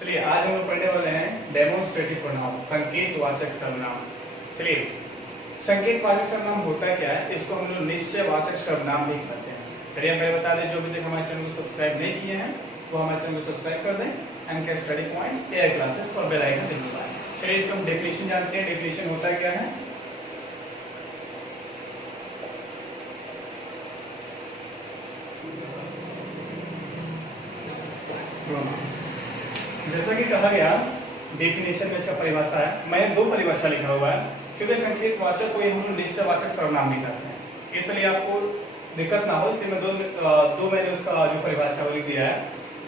चलिए आज हम लोग पढ़ने वाले हैं डेमोन्स्ट्रेटिव प्रोनाउन, संकेतवाचक सर्वनाम। चलिए संकेतवाचक सर्वनाम होता क्या है, इसको हम लोग निश्चयवाचक सर्वनाम भी कहते हैं। चलिए मैं बता दें, जो भी तक हमारे चैनल को सब्सक्राइब नहीं किए हैं वो हमारे चैनल को सब्सक्राइब कर दें। Anchor study point, AI classes और बेल आइकन जरूर दबाएं। चलिए इसका हम डेफिनेशन जानते हैं। डेफिनेशन होता क्या है, जैसा कि कहा गया डेफिनेशन में इसका परिभाषा है। मैंने दो परिभाषा लिखा हुआ है क्योंकि संकेतवाचक को हम निश्चयवाचक सर्वनाम भी कहते हैं, इसलिए आपको दिक्कत ना हो इसलिए मैं दो मैंने उसका जो परिभाषा वो लिख दिया है।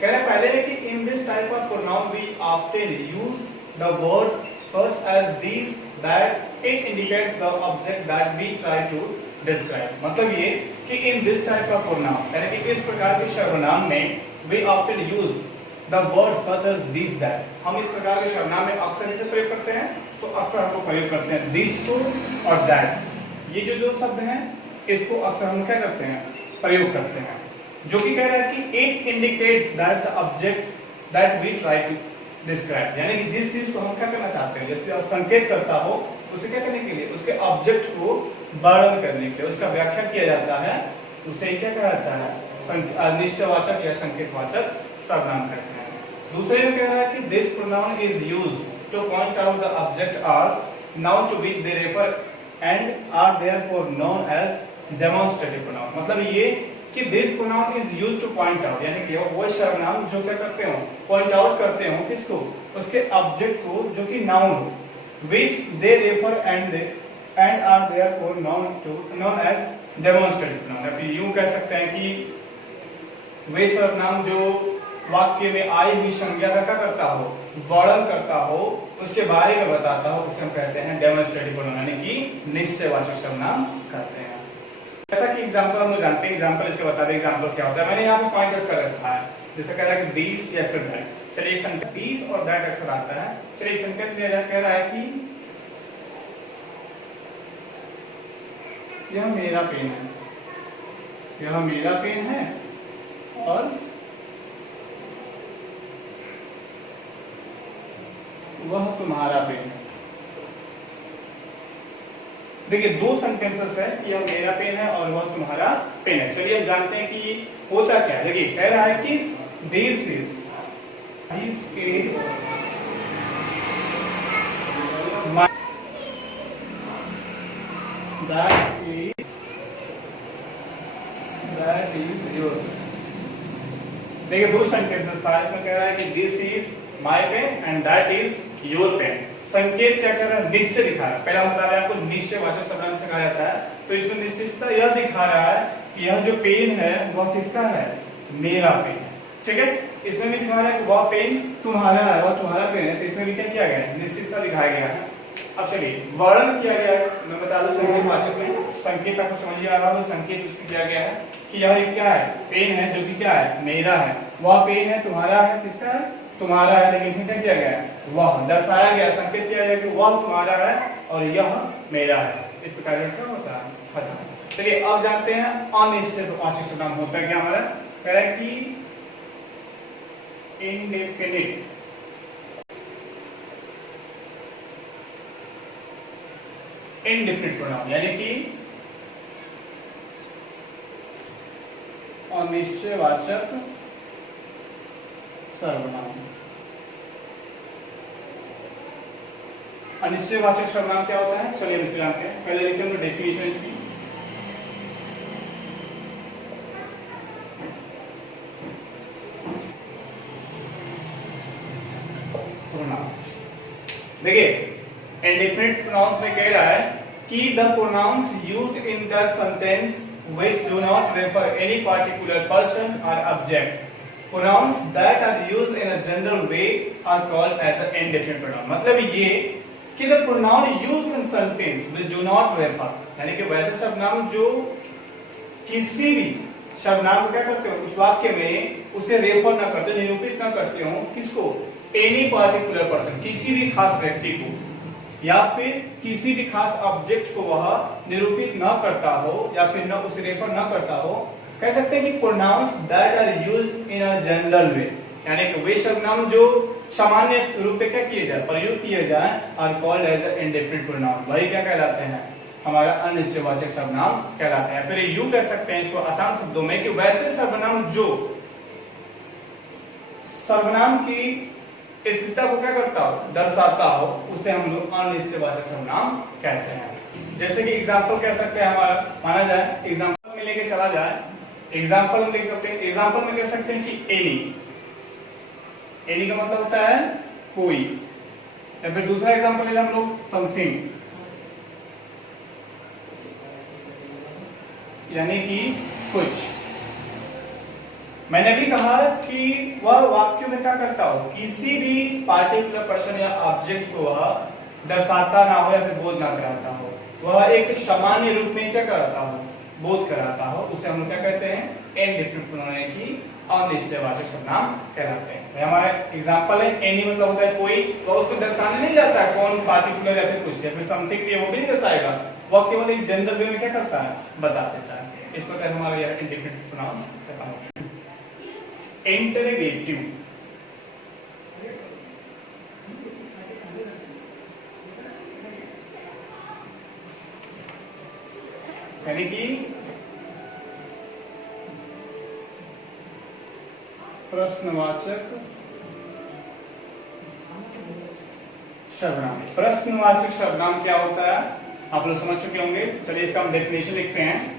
कह रहे पहले है कि in this type of pronoun we often use the words such as these that it indicates the object that we try to describe। मतलब ये कि in this type of pronoun यानी कि इस प्रकार के सर्वनाम में we often use the words such as these that, हम इस प्रकार के सर्वनाम में अक्सर इसे प्रयोग करते हैं। तो अक्सर हमको प्रयोग करते हैं these two और that, ये जो दो शब्द हैं इसको अक्सर हम क्या करते हैं, प्रयोग करते हैं। जो कि कह रहा है कि it indicates that the object that we try to describe, यानी कि जिस चीज को हम क्या करना चाहते हैं, जैसे आप संकेत करता हो उसे क्या करने के लिए, उसके ऑब्जेक्ट को वर्णन करने के लिए, उसका व्याख्या किया जाता है, उसे क्या कहा जाता है, निश्चयवाचक या संकेतवाचक सर्वनाम कहते हैं। दूसरे में कह रहा है कि this pronoun is used to point out the object और noun to which they refer and are therefore known as demonstrative pronoun. मतलब ये कि this pronoun is used to point out, यानी कि वो सर्वनाम जो क्या करते हो, पॉइंट आउट करते हो किसको, उसके ऑब्जेक्ट को जो कि नाउन हो, which they refer and are therefore known as demonstrative pronoun. या फिर यूं कह सकते हैं कि वे सर्वनाम जो वाक्य में आई हुई संज्ञा का क्या करता हो, वर्णन करता हो, उसके बारे में बताता हो, उसे हम कहते हैं डेमोन्स्ट्रेटिव प्रोनाउन, यानी कि निश्चयवाचक सर्वनाम कहते हैं। जैसा कि एग्जांपल हम लोग जानते हैं, एग्जांपल इसके बता दें एग्जांपल क्या होता है। मैंने यहाँ पे पॉइंट आउट कर रखा है, जैसे कह रहा है कि दिस या फिर दैट। चलिए एक संकेत दिस और दैट अक्सर आता है। चलिए एक संकेत कह रहा है कि यह मेरा पेन है, यह मेरा पेन है और वह तुम्हारा पेन है। देखिए दो सेंटेंसेस है कि यह मेरा पेन है और वह तुम्हारा पेन है। चलिए अब जानते हैं कि होता क्या है। देखिए कह रहा है कि this is my, that is your. देखिए दो सेंटेंसेस था, इसमें कह रहा है कि this is my pen and that is your pen. संकेत क्या कर रहा है, निश्चय दिखा रहा है। पहला हम बता रहे हैं आपको निश्चयवाचक सर्वनाम से कहा जाता है, तो इसमें निश्चितता यह दिखा रहा है कि यह जो पेन है वह किसका है, मेरा पेन है। ठीक है, इसमें भी दिखा रहा है कि वह पेन तुम्हारा है, वह तुम्हारा पेन है, तो इसमें भी क्या किया गया है, निश्चितता दिखाया गया है। अब चलिए वर्णन किया गया है, मैं बता दूं संकेतवाचक में संकेत आपको समझ आ रहा हो, संकेत उसको किया गया है कि यह क्या है, पेन है जो कि क्या है, मेरा है। वह पेन है तुम्हारा है, किसका है, तुम्हारा है, लेकिन इसमें क्या किया गया है, वह दर्शाया गया, संकेत किया गया कि वह तुम्हारा है और यह मेरा है। इस प्रकार क्या होता है, खत्म। चलिए अब जानते हैं अनिश्चयवाचक सर्वनाम होता है क्या हमारा। कह रहा है कि इंडेफिनिट, इंडेफिनिट प्रोनाउन यानी कि अनिश्चयवाचक सर्वनाम। अनिश्चयवाचक सर्वनाम क्या होता है, चलिए इसको जानते हैं। पहले लिखते हैं डेफिनेशन इसकी। प्रोनाउन देखिए इंडेफिनिट प्रोनाउंस में कह रहा है कि the pronounce used in the sentence which do not refer any particular person और object, pronouns that are used in a general way are called as an indefinite pronoun। मतलब ये कि the pronoun used in sentence which do not refer, यानी कि वैसे सर्वनाम जो किसी भी सर्वनाम को क्या करते हो, उस वाक्य में उसे रेफर ना करते, निरूपित ना करते हो किसको, एनी पर्टिकुलर पर्सन, किसी भी खास व्यक्ति को, या फिर किसी भी खास ऑब्जेक्ट को वह निरूपित ना करता हो या फिर न उसे रेफर ना करता हो, कह सकते हैं कि pronouns that are used in a general way, यानी कि वे सर्वनाम जो सामान्य रूप में क्या किए जाए, प्रयोग किए जाए, are called as indefinite pronoun, वही क्या कहलाते हैं, हमारा अनिश्चयवाचक सर्वनाम कहलाते हैं। फिर यू कह सकते हैं इसको आसान शब्दों में कि वैसे सर्वनाम जो सर्वनाम की स्थिति को क्या करता हो, दर्शाता हो, उसे हम लोग अनिश्चयवाचक सर्वनाम कहते हैं। जैसे कि एग्जांपल कह सकते हैं, हमारा माना जाए एग्जांपल में लेके चला जाए, एग्जांपल में लिख सकते हैं, एग्जांपल में कह सकते हैं कि एनी, एनी का मतलब होता है कोई, या फिर दूसरा एग्जांपल ले हम लोग समथिंग, यानी कि कुछ। मैंने भी कहा कि वह वाक्य में क्या करता हो, किसी भी पार्टिकुलर पर्सन या ऑब्जेक्ट को वह दर्शाता ना हो या फिर बोध ना कराता हो, वह एक सामान्य रूप में क्या कराता हो, बोध कराता हो, उसे हम लोग क्या कहते हैं, इंडेफिनिट प्रोनाउन यानी कि अनिश्चयवाचक सर्वनाम कहलाते हैं। हमारा एग्जांपल है एनी, मतलब होता है कोई, तो उसको दर्शाने नहीं जाता है कौन पार्टिकुलर या फिर कुछ, या फिर समथिंग भी वो भी नहीं दर्शाएगा, वह केवल एक जनरल वे में क्या करता है, बता देता है। इस प्रकार हमारा यह इंडेफिनिट प्रोनाउन खत्म हो गया। इंटरोगेटिव, यानी कि प्रश्नवाचक सर्वनाम। प्रश्नवाचक सर्वनाम क्या होता है आप लोग समझ चुके होंगे। चलिए इसका हम डेफिनेशन लिखते हैं।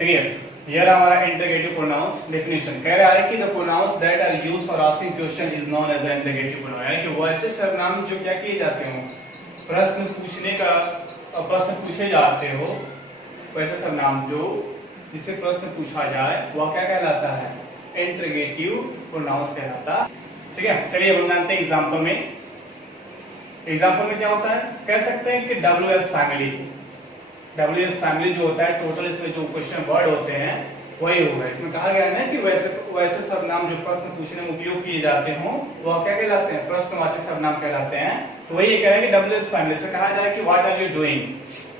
Here हमारा इंटरोगेटिव प्रोनाउंस डेफिनेशन कह रहा है कि the pronouns that are used for asking question is known as interrogative pronoun, यानी कि वैसे सर्वनाम जो क्या किए जाते हो, प्रश्न पूछने का, प्रश्न पूछे जाते हो, वैसे सर्वनाम जो जिससे प्रश्न पूछा जाए वह क्या कहलाता है, इंटरोगेटिव प्रोनाउंस कहलाता है। ठीक है, चलिए हम जानते हैं एग्जांपल में। एग्जांपल में क्या होता है, कह सकते हैं कि WS फैमिली, WS फैमिली जो होता है, टोटल इसमें जो क्वेश्चन वर्ड होते हैं वही होगा। इसमें कहा गया है कि वैसे सर्वनाम जो प्रश्न पूछने में उपयोग किए जाते हो वह क्या कहलाते हैं, प्रश्नवाचक सर्वनाम कहलाते हैं। तो वही कह रहे हैं कि WS फैमिली से कहा जाए कि what are you doing,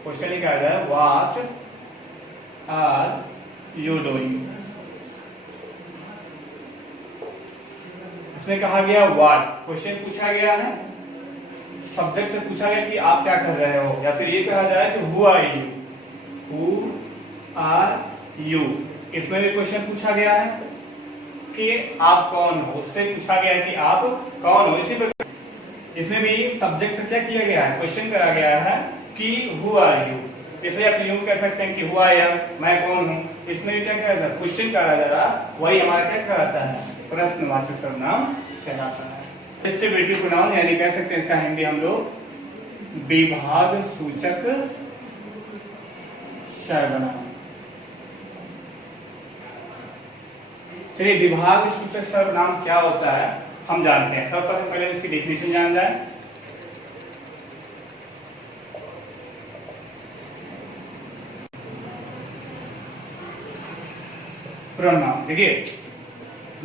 question ही कहा जाए व्हाट आर यू डूइंग। इसमें कहा गया व्हाट, क्वेश्चन पूछा गया है, सब्जेक्ट से पूछा गया कि आप क्या कर रहे हो, या फिर ये कहा जाए कि who are you, who are you. इसमें भी क्वेश्चन पूछा गया है कि आप कौन हो, उससे पूछा गया है कि आप कौन हो। इसी प्रकार इसमें भी सब्जेक्ट से क्या किया गया है, क्वेश्चन करा गया है कि हु आर यू, इसलिए आप यूं कह सकते हैं कि हु आई एम, मैं कौन हूं। इसमें भी क्या कह रहा है, क्वेश्चन करा जा रहा, वही हमारा क्या कहलाता है, प्रश्नवाचक सर्वनाम कहलाता है। डिस्ट्रीब्यूटिव प्रोनाउन यानी कह सकते हैं इसका हिंदी हम लोग विभाग सूचक सर्वनाम। चलिए विभाग सूचक सर्वनाम क्या होता है हम जानते हैं। सर्वप्रथम पहले इसकी डेफिनेशन जान जाए। प्रोनाउन देखिए,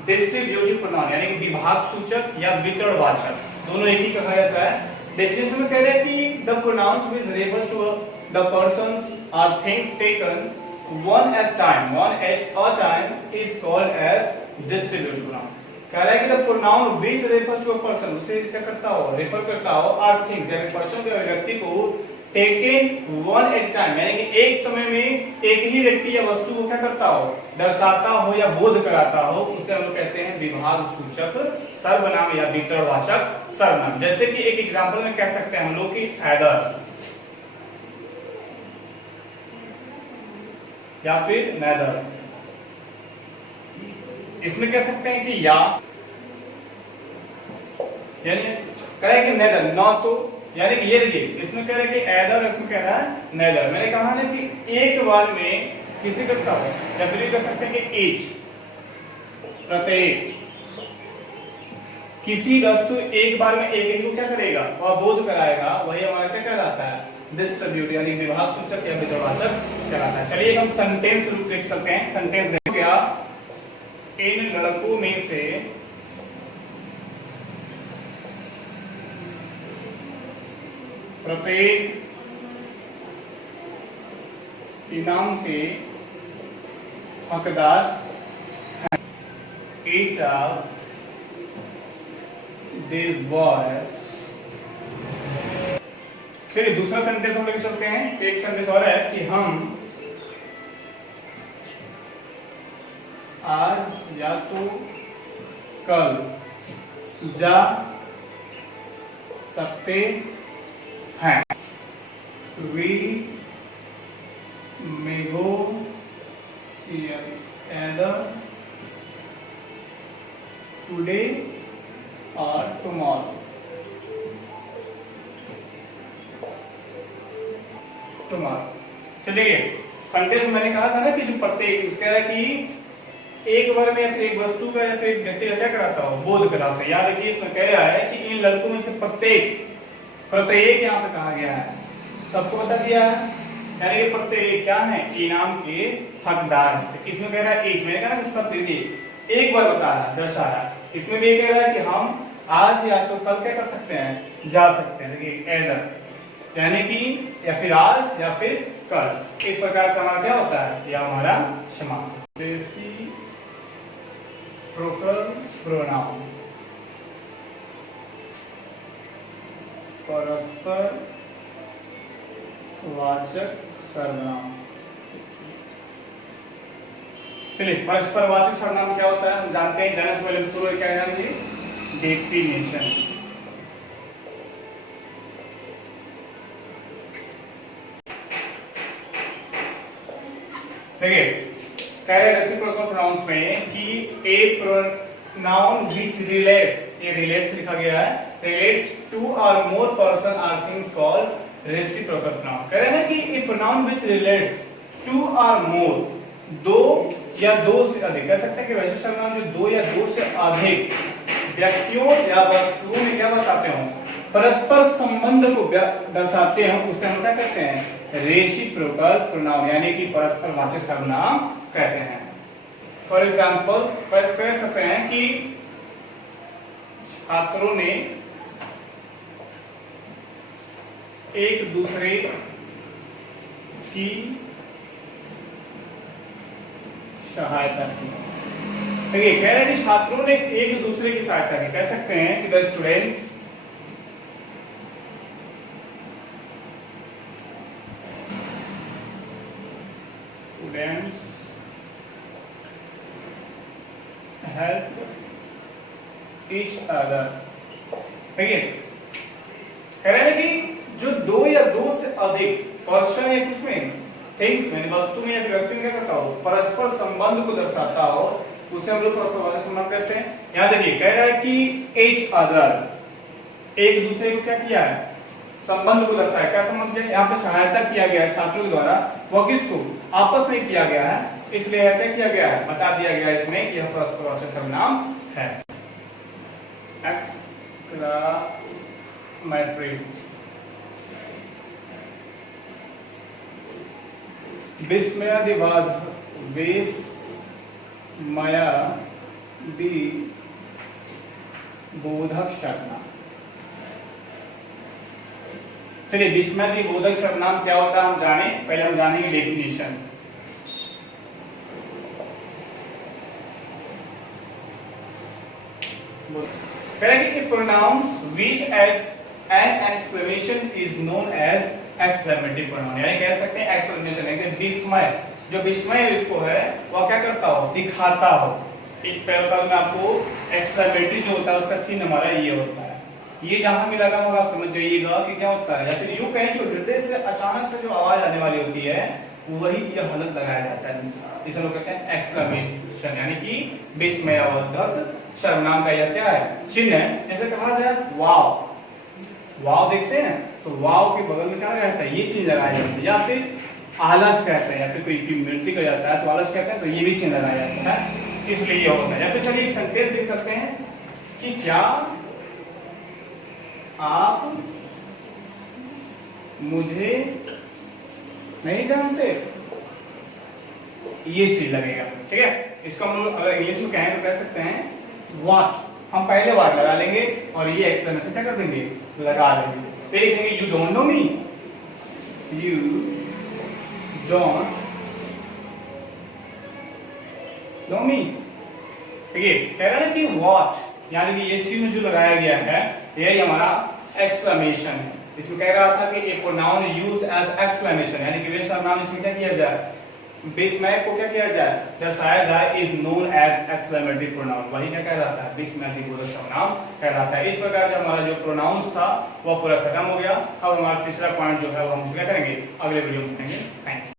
डिस्ट्रीब्यूटिव प्रोनाउन यानी कि विभाग सूचक या वितरणवाचक, दोनों एक ही कहा जाता है। डेफिनेशन में कह रहे हैं कि the pronouns which refers to the persons और things taken one at a time is called as distributive pronoun। कह रहा है कि the pronoun which refers to a person, उसे क्या करता हो, रेफर करता हो, or things यानी पर्सन या व्यक्ति को taken one at a time यानी कि एक समय में एक ही व्यक्ति या वस्तु को क्या करता हो, दर्शाता हो या बोध कराता हो, उसे हम लोग कहते हैं विभाग सूचक सर्वनाम या वितरणवाचक सर्वनाम। जैसे कि एक एग्जांपल में कह सकते हैं हम लोग कि either या फिर नेदर। इसमें कह सकते हैं कि या, यानी कह रहे हैं कि नेदर, न तो, यानी कि ये देखिए इसमें कह रहे हैं कि एदर, इसमें कह रहा है नेदर। मैंने कहा ना कि एक बार में किसी करता हो, या फिर कह सकते हैं कि ईच, प्रत्येक, किसी वस्तु एक बार में एक ही को क्या करेगा, वह बोध कराएगा, वही हमारा क्या कहलाता है, डिस्ट्रीब्यूट यानी विभाग सूचक या वितरणवाचक कहलाता है। चलिए हम सेंटेंस रूप देख सकते हैं। सेंटेंस देखो क्या, इन लड़कों में से प्रत्येक इनाम के हकदार हैं। Each of these boys। चलिए दूसरा सेंटेंस हम लेके चलते हैं। एक सेंटेंस और है कि हम आज या तो कल जा सकते हैं। We may go either today or tomorrow। चलिए सेंटेंस में मैंने कहा था ना कि जो प्रत्येक कह रहा है कि एक बार में या फिर एक वस्तु का या फिर एक व्यक्ति का क्या कराता हो, बोध कराता है। याद रखिए इसमें कह रहा है कि इन लड़कों में से प्रत्येक यहाँ पे कहा गया है, सबको बता दिया है, यानी कि प्रत्येक क्या है, इनाम के हकदार है। इसमें कह रहा है, इसमें कह रहा है सब दीजिए एक बार बता रहा दर्शा रहा है। इसमें भी कह रहा है कि हम आज या तो कल क्या कर सकते हैं, जा सकते हैं। देखिए एदर यानी कि या फिर आज या फिर कल, इस प्रकार से हमारा क्या होता है, यह हमारा समान रेसिप्रोकल प्रोनाउन, परस्पर वाचक सर्वनाम। चलिए परस्पर वाचक सर्वनाम क्या होता है हम जानते हैं। जानने से पहले पूर्व क्या जानेंगे, डेफिनेशन। देखिए कह रहे रेसिप्रोकल प्रोनाउंस में कि ए प्रोनाउन व्हिच रिलेट्स, ये रिलेट्स लिखा गया है, relates to or more person or things called reciprocal pronoun. कह रहे हैं ना कि a pronoun which relates to or more, दो या दो से अधिक, कह सकते हैं कि वैसे सर्वनाम जो दो या दो से अधिक व्यक्तियों या वस्तुओं में क्या बताते हो, परस्पर संबंध को दर्शाते हैं, उसे हम क्या कहते हैं, रेसिप्रोकल प्रोनाउन यानी कि परस्पर वाचक सर्वनाम कहते हैं। फॉर एग्जांपल कह सकते हैं कि छात्रों ने एक दूसरे की सहायता की। देखिए कह रहे हैं कि छात्रों ने एक दूसरे की सहायता की, कह सकते हैं कि the students help each other. देखिए कह रहे हैं कि जो दो या दो से अधिक पर्सन या किसमें, थिंग्स में, वस्तु में या व्यक्ति में क्या करता हो, परस्पर संबंध को दर्शाता हो, उसे हम लोग परस्पर वाचक संबंध कहते हैं। यहाँ देखिए कह रहा है कि ईच अदर, एक दूसरे को क्या किया है, संबंध को दर्शाया। क्या संबंध है, यहाँ पे सहायता किया गया है छात्रों के द्वारा, वह किसको, आपस में किया गया है, इसलिए क्या किया गया है, बता दिया गया है इसमें कि यह परस्पर वाचक सर्वनाम है। एक्सक्लामेटरी, विस्मयादिवाद, विस्मयादिबोधक सर्वनाम। चलिए विस्मयादिबोधक सर्वनाम क्या होता है हम जाने, पहले हम जानेंगे definition. Correct pronouns which as an exclamation is known as exclamative pronoun, यानी कह सकते हैं exclamation है कि विस्मय, जो विस्मय इसको है वह क्या करता हो, दिखाता हो। एक पैराग्राफ में आपको exclamatory जो होता है उसका चिन्ह हमारा ये होता है, ये जहां भी लगा होगा आप समझ जाइएगा कि क्या होता है। या फिर यूं कहें जो हृदय से अचानक से जो आवाज आने वाली होती है वही यह हलक लगाया जाता है, इसे लोग कहते हैं exclamation, यानी कि विस्मयावर्धक सर्वनाम का यह क्या है, चिन्ह है। जैसे कहा जाए वाव, वाव देखते हैं तो वाव के बगल में क्या रहता है, ये चीज लगाया जाता है। या फिर आलस कहते हैं, या फिर कोई की मृत्यु हो जाता है तो आलस कहते हैं, तो ये भी चिन्ह लगाया जाता है, इसलिए ये होता है। या फिर चलिए एक सेंटेंस लिख सकते हैं कि क्या आप मुझे नहीं जानते, ये चीज लगेगा, ठीक है। इसको हम लोग अगर इंग्लिश में कहें तो कह सकते हैं व्हाट, हम पहले वर्ड लगा लेंगे और ये एक्सप्लेनेशन क्या कर देंगे, लगा देंगे। तो लिखेंगे you don't know me, you John know me. देखिए कह रहा है कि व्हाट, यानी कि ये चिन्ह जो लगाया गया है यही हमारा एक्सक्लेमेशन है। इसमें कह रहा था कि a pronoun used as exclamation, यानी कि विशेषण नाम इसमें क्या किया जाए, बिस्मय को क्या किया जाए, दर्शाया जाए, is known as exclamatory pronoun. वही क्या कहलाता है, बिस्मयपूर्वक सर्वनाम कहलाता है। इस प्रकार से हमारा जो प्रोनाउंस था वो पूरा खत्म हो गया। अब हमारा तीसरा पॉइंट जो है वो हम क्या करेंगे, अगले वीडियो में करेंगे। Thank you.